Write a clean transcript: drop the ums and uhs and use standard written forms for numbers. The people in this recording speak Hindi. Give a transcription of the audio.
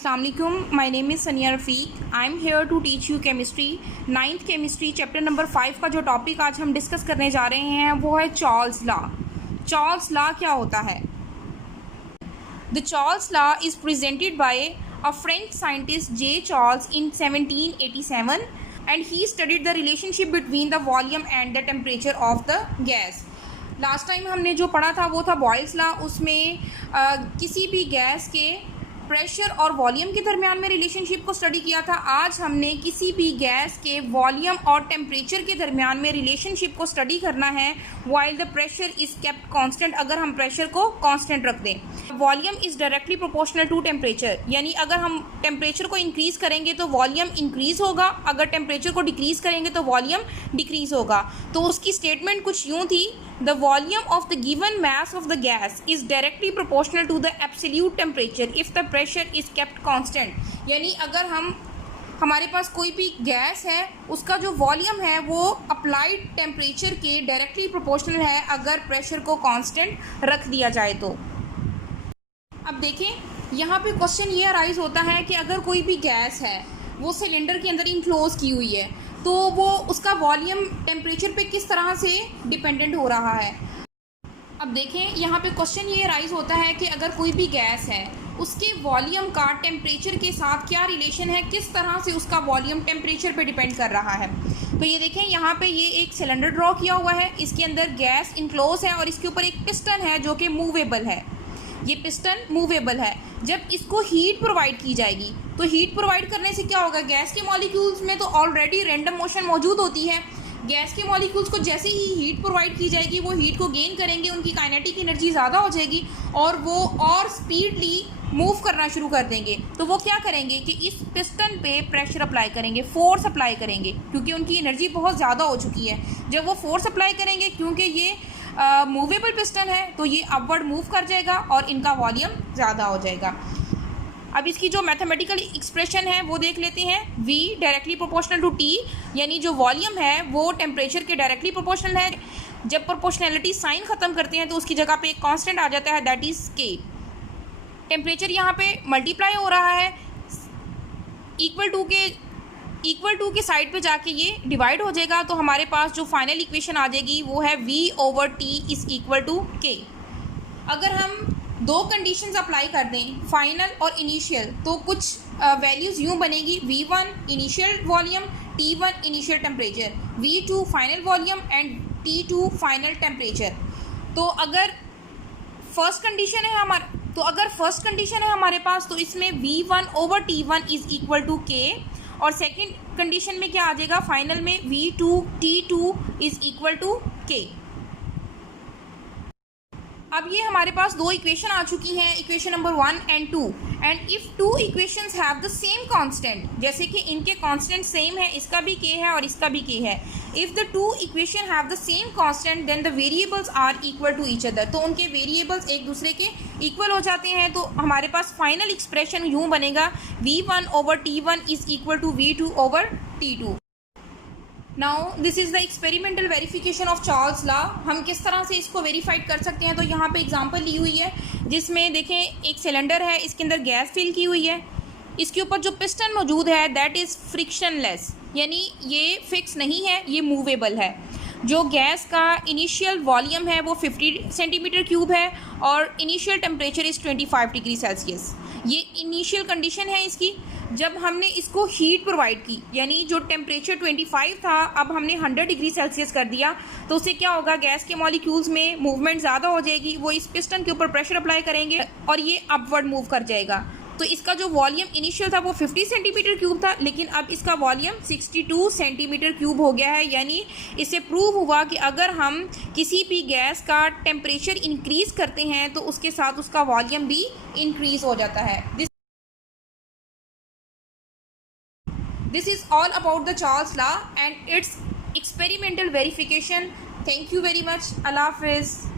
अस्सलाम वालेकुम, my name is Sania Rafiq. I am here to teach you chemistry, 9th chemistry chapter number 5 का जो टॉपिक आज हम डिस्कस करने जा रहे हैं वो है चार्ल्स लॉ। चार्ल्स लॉ क्या होता है? The Charles law is presented by a French scientist J Charles in 1787 and he studied the relationship between the volume and the temperature of the gas. Last time हमने जो पढ़ा था वो था बॉयल्स लॉ। उसमें किसी भी गैस के प्रेशर और वॉल्यूम के दरमियान में रिलेशनशिप को स्टडी किया था। आज हमने किसी भी गैस के वॉल्यूम और टेम्परेचर के दरमियान में रिलेशनशिप को स्टडी करना है while the pressure is kept constant. अगर हम प्रेशर को कांस्टेंट रख दें, volume is directly proportional to temperature, यानी अगर हम टेम्परेचर को इंक्रीज़ करेंगे तो वॉल्यूम इंक्रीज़ होगा, अगर टेम्परेचर को डिक्रीज़ करेंगे तो वॉल्यूम डिक्रीज़ होगा। तो उसकी स्टेटमेंट कुछ यूँ थी, the volume of the given mass of the gas is directly proportional to the absolute temperature if the pressure is kept constant। यानी अगर हमारे पास कोई भी गैस है, उसका जो वॉल्यूम है वो अप्लाइड टेम्परेचर के डायरेक्टली प्रोपोर्शनल है अगर प्रेशर को कांस्टेंट रख दिया जाए तो। अब देखें, यहाँ पे क्वेश्चन ये अराइज होता है कि अगर कोई भी गैस है वो सिलेंडर के अंदर इनक्लोज की हुई है तो वो उसका वॉल्यूम टेम्परेचर पे किस तरह से डिपेंडेंट हो रहा है। अब देखें, यहाँ पे क्वेश्चन ये राइज होता है कि अगर कोई भी गैस है उसके वॉल्यूम का टेम्परेचर के साथ क्या रिलेशन है, किस तरह से उसका वॉल्यूम टेम्परेचर पे डिपेंड कर रहा है। तो ये देखें, यहाँ पे ये एक सिलेंडर ड्रॉ किया हुआ है, इसके अंदर गैस इनक्लोज है और इसके ऊपर एक पिस्टन है जो कि मूवेबल है। ये पिस्टन मूवेबल है। जब इसको हीट प्रोवाइड की जाएगी तो हीट प्रोवाइड करने से क्या होगा, गैस के मॉलिक्यूल्स में तो ऑलरेडी रैंडम मोशन मौजूद होती है। गैस के मॉलिक्यूल्स को जैसे ही हीट प्रोवाइड की जाएगी वो हीट को गेन करेंगे, उनकी काइनेटिक एनर्जी ज़्यादा हो जाएगी और वो और स्पीडली मूव करना शुरू कर देंगे। तो वो क्या करेंगे कि इस पिस्टन पे प्रेशर अप्लाई करेंगे, फोर्स अप्लाई करेंगे, क्योंकि उनकी एनर्जी बहुत ज़्यादा हो चुकी है। जब वो फोर्स अप्लाई करेंगे, क्योंकि ये मूवेबल पिस्टन है तो ये अपवर्ड मूव कर जाएगा और इनका वॉल्यूम ज़्यादा हो जाएगा। अब इसकी जो मैथमेटिकल एक्सप्रेशन है वो देख लेते हैं। V directly proportional to T, यानी जो वॉल्यूम है वो टेम्परेचर के डायरेक्टली प्रोपोर्शनल है। जब प्रोपोर्शनैलिटी साइन ख़त्म करते हैं तो उसकी जगह पे एक कांस्टेंट आ जाता है, दैट इज़ K। टेम्परेचर यहाँ पे मल्टीप्लाई हो रहा है, इक्वल टू के साइड पे जाके ये डिवाइड हो जाएगा। तो हमारे पास जो फाइनल इक्वेशन आ जाएगी वो है V/T is equal to K। अगर हम दो कंडीशंस अप्लाई कर दें, फाइनल और इनिशियल, तो कुछ वैल्यूज़ यूँ बनेगी, V1 initial volume, T1 initial temperature, V2 final volume and T2 final temperature. तो अगर फर्स्ट कंडीशन है हमारे पास तो इसमें V1/T1 is equal to K, और सेकेंड कंडीशन में क्या आ जाएगा, फाइनल में V2/T2 is equal to K। अब ये हमारे पास दो इक्वेशन आ चुकी हैं, equation number 1 and 2। And if two equations have the same constant, जैसे कि इनके कांस्टेंट सेम है, इसका भी K है और इसका भी K है। If the two equation have the same constant then the variables are equal to each other, तो उनके वेरिएबल्स एक दूसरे के इक्वल हो जाते हैं। तो हमारे पास फाइनल एक्सप्रेशन यूँ बनेगा, V1/T1 is equal to V2/T2। Now this is the experimental verification of Charles law. हम किस तरह से इसको वेरीफाइड कर सकते हैं, तो यहाँ पे एग्जांपल ली हुई है जिसमें देखें एक सिलेंडर है, इसके अंदर गैस फिल की हुई है, इसके ऊपर जो पिस्टन मौजूद है दैट इज़ फ्रिक्शनलेस, यानी ये फिक्स नहीं है, ये मूवेबल है। जो गैस का इनिशियल वॉल्यूम है वो 50 सेंटीमीटर क्यूब है और initial temperature is 25 degree Celsius. ये इनिशियल कंडीशन है इसकी। जब हमने इसको हीट प्रोवाइड की, यानी जो टेम्परेचर 25 था अब हमने 100 डिग्री सेल्सियस कर दिया, तो उससे क्या होगा, गैस के मॉलिक्यूल्स में मूवमेंट ज़्यादा हो जाएगी, वो इस पिस्टन के ऊपर प्रेशर अप्लाई करेंगे और ये अपवर्ड मूव कर जाएगा। तो इसका जो वॉल्यूम इनिशियल था वो 50 सेंटीमीटर क्यूब था, लेकिन अब इसका वॉल्यूम 62 सेंटीमीटर क्यूब हो गया है। यानी इससे प्रूव हुआ कि अगर हम किसी भी गैस का टेम्परेचर इंक्रीज़ करते हैं तो उसके साथ उसका वॉल्यूम भी इंक्रीज़ हो जाता है। This is all about the Charles law and its experimental verification. Thank you very much. Allah Hafiz.